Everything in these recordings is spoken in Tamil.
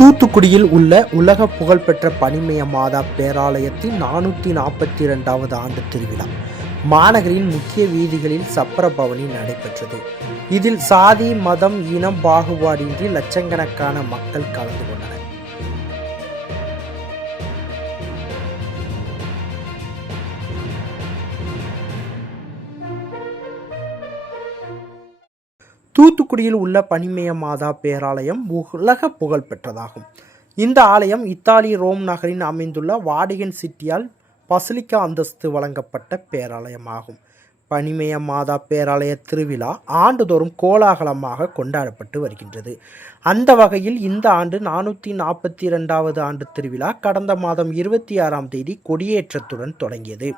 தூத்துக்குடியில் உள்ள உலக புகழ்பெற்ற பனிமய மாதா பேராலயத்தின் 442வது ஆண்டு திருவிழா மாநகரின் முக்கிய வீதிகளில் சப்பர பவனி நடைபெற்றது. இதில் சாதி, மதம், இனம் பாகுபாடின்றி லட்சக்கணக்கான மக்கள் கலந்து கொண்டனர். தூத்துக்குடியில் உள்ள பனிமய மாதா பேராலயம் உலக புகழ் பெற்றதாகும். இந்த ஆலயம் இத்தாலி ரோம் நகரில் அமைந்துள்ள வாடிகன் சிட்டியால் பசிலிக்கா அந்தஸ்து வழங்கப்பட்ட பேராலயமாகும். பனிமய மாதா பேராலய திருவிழா ஆண்டுதோறும் கோலாகலமாக கொண்டாடப்பட்டு வருகின்றது. அந்த வகையில் இந்த ஆண்டு 442வது ஆண்டு திருவிழா கடந்த மாதம் 26ஆம் தேதி கொடியேற்றத்துடன் தொடங்கியது.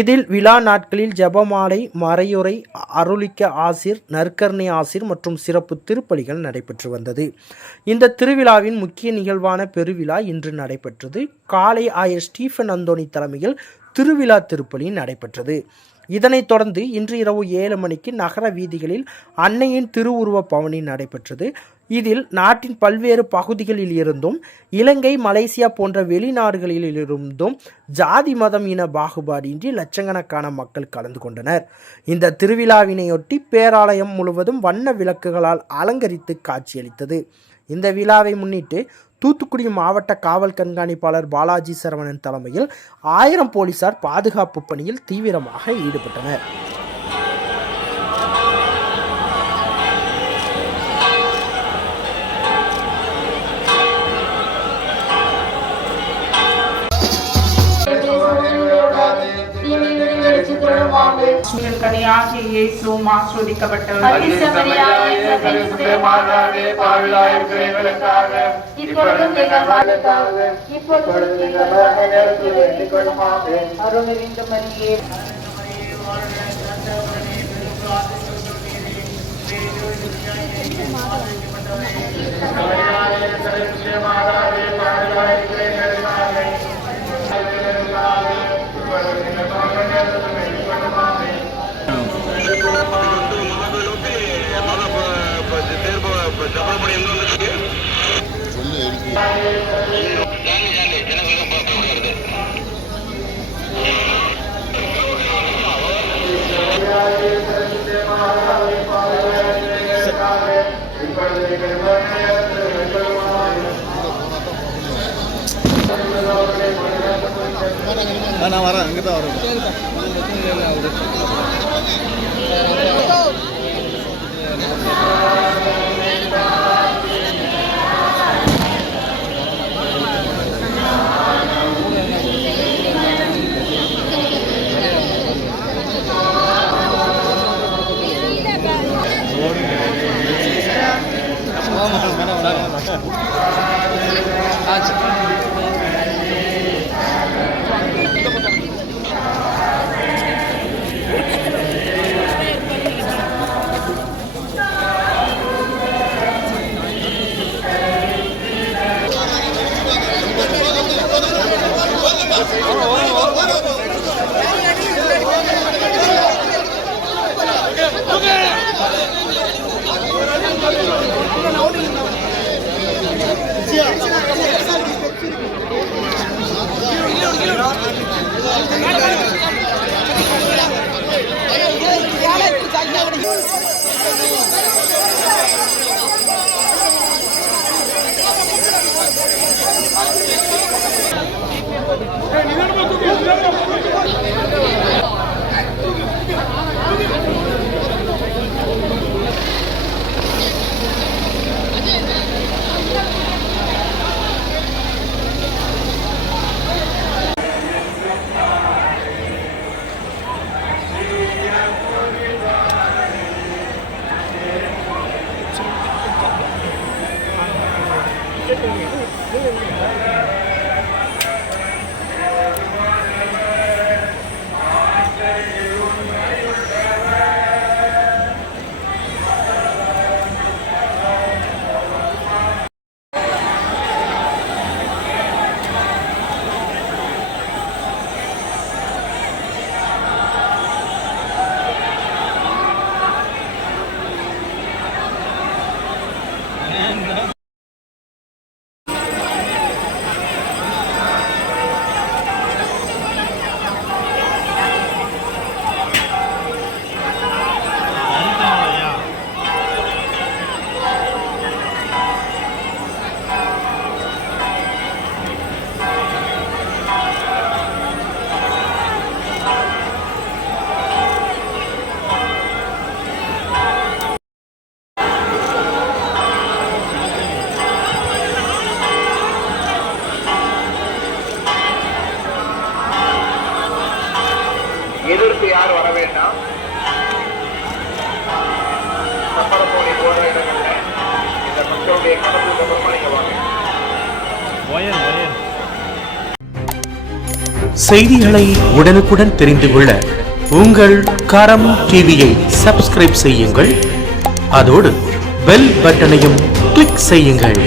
இதில் விழா நாட்களில் ஜெபமாலை, மறையுறை, அருளிக்க ஆசிர், நற்கருணை ஆசிர் மற்றும் சிறப்பு திருப்பலிகள் நடைபெற்று வந்தது. இந்த திருவிழாவின் முக்கிய நிகழ்வான பெருவிழா இன்று நடைபெற்றது. காலை ஆயர் ஸ்டீஃபன் அந்தோணி தலைமையில் திருவிழா திருப்பலி நடைபெற்றது. இதனைத் தொடர்ந்து இன்று இரவு 7 மணிக்கு நகர வீதிகளில் அன்னையின் திருவுருவ பவனி நடைபெற்றது. இதில் நாட்டின் பல்வேறு பகுதிகளில் இருந்தும் இலங்கை, மலேசியா போன்ற வெளிநாடுகளிலிருந்தும் ஜாதி, மதம், இன பாகுபாடின்றி லட்சக்கணக்கான மக்கள் கலந்து கொண்டனர். இந்த திருவிழாவினையொட்டி பேராலயம் முழுவதும் வண்ண விளக்குகளால் அலங்கரித்து காட்சியளித்தது. இந்த விழாவை முன்னிட்டு தூத்துக்குடி மாவட்ட காவல் கண்காணிப்பாளர் பாலாஜி சரவணன் தலைமையில் 1000 போலீசார் பாதுகாப்பு பணியில் தீவிரமாக ஈடுபட்டனர். நான் வரேன், அங்கே தான் வரேன். செய்திகளை உடனுக்குடன் தெரிந்து கொள்ள உங்கள் கரம் டிவியை சப்ஸ்கிரைப் செய்யுங்கள். அதோடு பெல் பட்டனையும் கிளிக் செய்யுங்கள்.